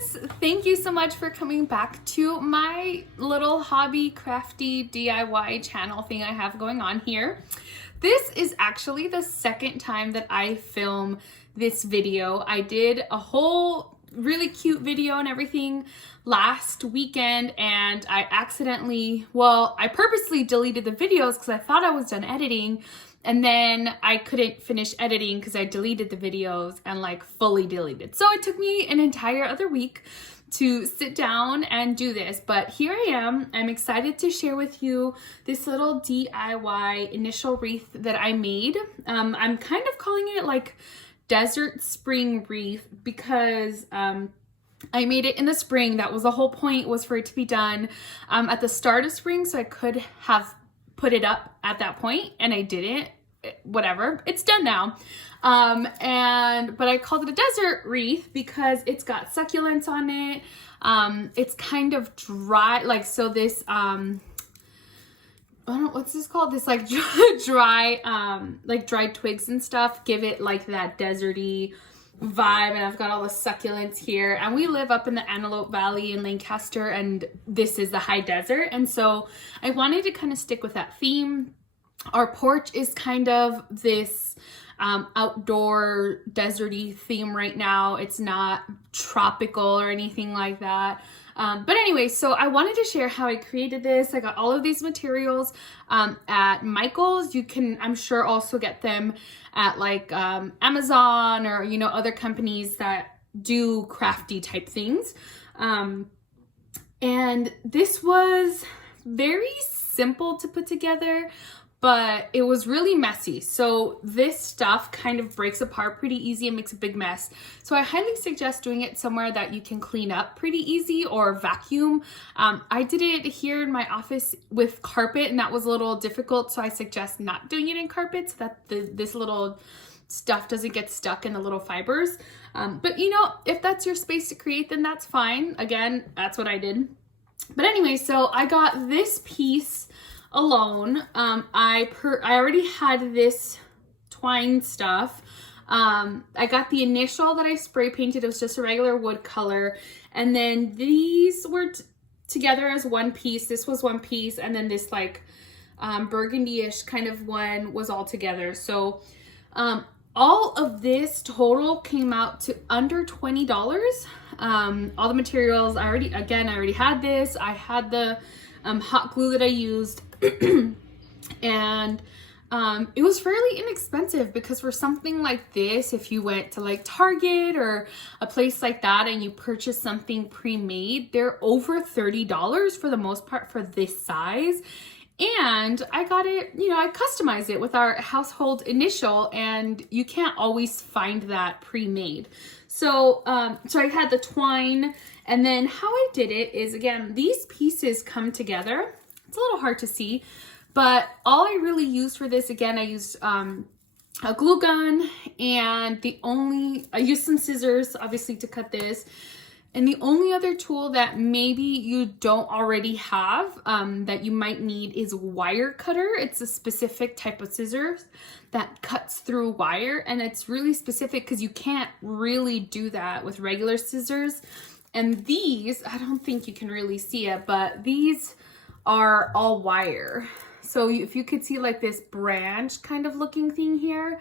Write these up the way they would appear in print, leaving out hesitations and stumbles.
friends, thank you so much for coming back to my little hobby crafty DIY channel thing I have going on here. This is actually the second time that I film this video. I did a whole really cute video and everything last weekend, and I purposely deleted the videos because I thought I was done editing, and then I couldn't finish editing because I deleted the videos and like fully deleted. So it took me an entire other week to sit down and do this, but here I am. I'm excited to share with you this little DIY initial wreath that I made. I'm kind of calling it like Desert Spring Wreath because I made it in the spring. That was the whole point, was for it to be done at the start of spring, so I could have put it up at that point, and I didn't. Whatever, it's done now. But I called it a desert wreath because it's got succulents on it. It's kind of dry, like, so this I don't know, what's this called? This like dry, like dried twigs and stuff give it like that deserty vibe. And I've got all the succulents here, and we live up in the Antelope Valley in Lancaster, and this is the high desert, and so I wanted to kind of stick with that theme. Our porch is kind of this outdoor deserty theme right now. It's not tropical or anything like that. But anyway, so I wanted to share how I created this. I got all of these materials at Michael's. You can, I'm sure, also get them at like Amazon or, you know, other companies that do crafty type things. And this was very simple to put together, but it was really messy. So this stuff kind of breaks apart pretty easy and makes a big mess. So I highly suggest doing it somewhere that you can clean up pretty easy or vacuum. I did it here in my office with carpet, and that was a little difficult. So I suggest not doing it in carpet so that this little stuff doesn't get stuck in the little fibers. But you know, if that's your space to create, then that's fine. Again, that's what I did. But anyway, so I got this piece alone. I already had this twine stuff. I got the initial that I spray painted. It was just a regular wood color, and then these were together as one piece. This was one piece, and then this like burgundy-ish kind of one was all together. So all of this total came out to under $20. All the materials, I already had this. I had the hot glue that I used. And it was fairly inexpensive, because for something like this, if you went to like Target or a place like that and you purchase something pre-made, they're over $30 for the most part for this size. And I got it, you know, I customized it with our household initial, and you can't always find that pre-made. So, so I had the twine, and then how I did it is, again, these pieces come together. It's a little hard to see, but all I really used for this, again, I used a glue gun, and I used some scissors, obviously, to cut this. And the only other tool that maybe you don't already have that you might need is wire cutter. It's a specific type of scissors that cuts through wire, and it's really specific because you can't really do that with regular scissors. And these, I don't think you can really see it, but these are all wire. So if you could see like this branch kind of looking thing here,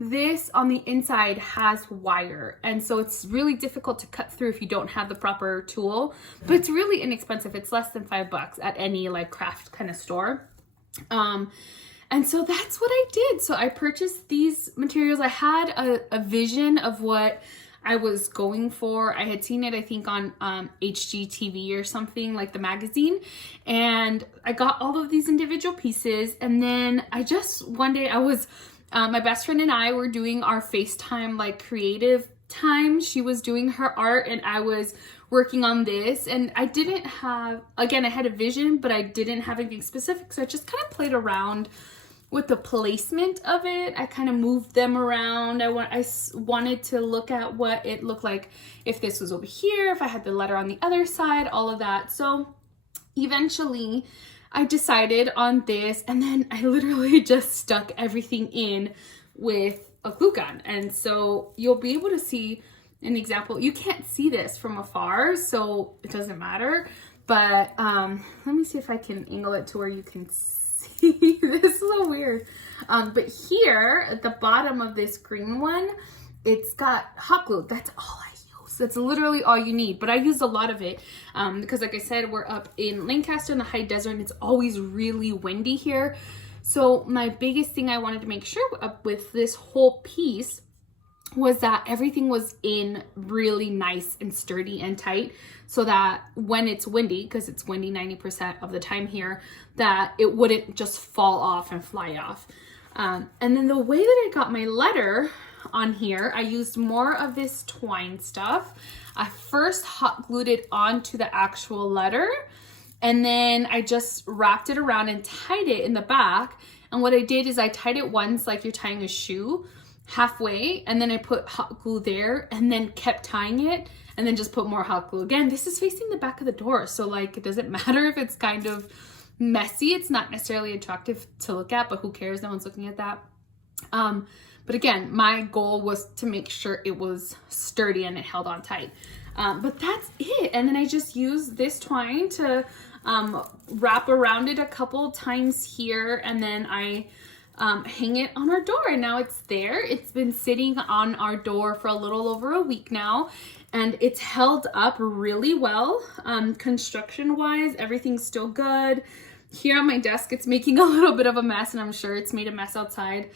this on the inside has wire, and so it's really difficult to cut through if you don't have the proper tool, but it's really inexpensive. It's less than $5 at any like craft kind of store. And so that's what I did. So I purchased these materials. I had a vision of what I was going for. I had seen it, I think, on HGTV or something, like the magazine, and I got all of these individual pieces. And then one day I was my best friend and I were doing our FaceTime like creative time. She was doing her art and I was working on this, and I didn't have, again, I had a vision, but I didn't have anything specific, so I just kind of played around with the placement of it. I kind of moved them around. I wanted to look at what it looked like if this was over here, if I had the letter on the other side, all of that. So eventually I decided on this, and then I literally just stuck everything in with a glue gun. And so you'll be able to see an example. You can't see this from afar, so it doesn't matter. But let me see if I can angle it to where you can see. This is so weird. But here at the bottom of this green one, it's got hot glue. That's all I use. That's literally all you need. But I used a lot of it because like I said, we're up in Lancaster in the high desert and it's always really windy here. So my biggest thing I wanted to make sure with this whole piece was that everything was in really nice and sturdy and tight, so that when it's windy, because it's windy 90% of the time here, that it wouldn't just fall off and fly off. And then the way that I got my letter on here, I used more of this twine stuff. I first hot glued it onto the actual letter, and then I just wrapped it around and tied it in the back. And what I did is I tied it once like you're tying a shoe, halfway, and then I put hot glue there and then kept tying it and then just put more hot glue. Again, this is facing the back of the door, so like it doesn't matter if it's kind of messy. It's not necessarily attractive to look at, but who cares? No one's looking at that. But again, my goal was to make sure it was sturdy and it held on tight. But that's it. And then I just used this twine to wrap around it a couple times here, and then I hang it on our door, and now it's there. It's been sitting on our door for a little over a week now, and it's held up really well. Construction wise, everything's still good. Here on my desk, it's making a little bit of a mess, and I'm sure it's made a mess outside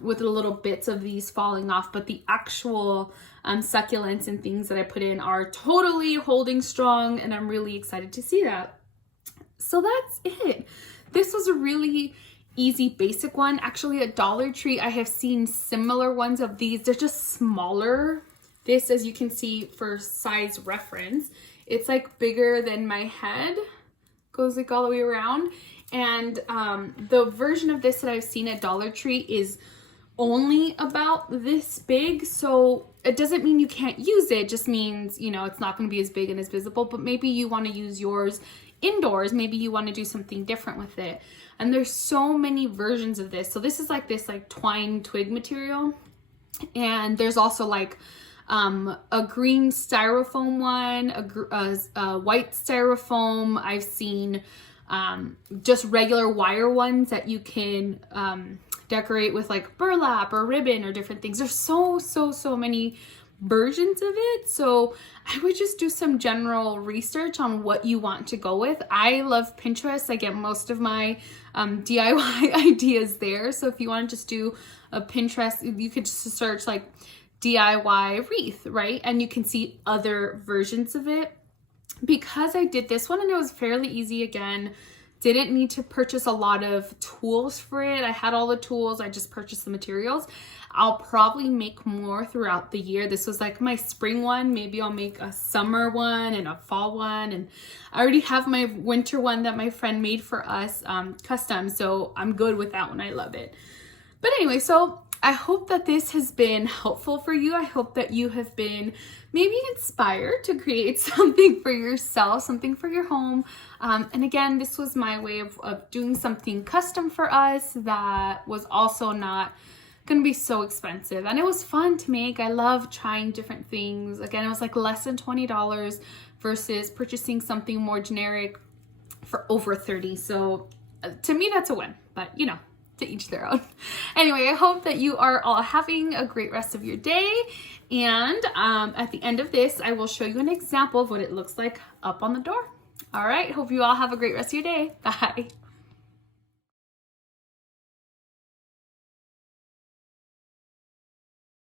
with the little bits of these falling off, but the actual succulents and things that I put in are totally holding strong, and I'm really excited to see that. So that's it. This was a really easy basic one. Actually at Dollar Tree I have seen similar ones of these. They're just smaller. This, as you can see, for size reference, it's like bigger than my head, goes like all the way around. And the version of this that I've seen at Dollar Tree is only about this big, so it doesn't mean you can't use it. It just means, you know, it's not going to be as big and as visible, but maybe you want to use yours indoors. Maybe you want to do something different with it. And there's so many versions of this. So this is like this like twine twig material, and there's also like a green styrofoam one, a white styrofoam. I've seen just regular wire ones that you can decorate with like burlap or ribbon or different things. There's so many versions of it. So I would just do some general research on what you want to go with. I love Pinterest. I get most of my DIY ideas there. So if you want to just do a Pinterest, you could just search like DIY wreath, right? And you can see other versions of it. Because I did this one and it was fairly easy, again, didn't need to purchase a lot of tools for it. I had all the tools, I just purchased the materials. I'll probably make more throughout the year. This was like my spring one. Maybe I'll make a summer one and a fall one. And I already have my winter one that my friend made for us custom. So I'm good with that one. I love it. But anyway, so I hope that this has been helpful for you. I hope that you have been maybe inspired to create something for yourself, something for your home. And again, this was my way of doing something custom for us that was also not gonna be so expensive, and it was fun to make. I love trying different things. Again, it was like less than $20 versus purchasing something more generic for over $30. So to me, that's a win, but you know, to each their own. Anyway, I hope that you are all having a great rest of your day, and at the end of this I will show you an example of what it looks like up on the door. All right, hope you all have a great rest of your day. Bye.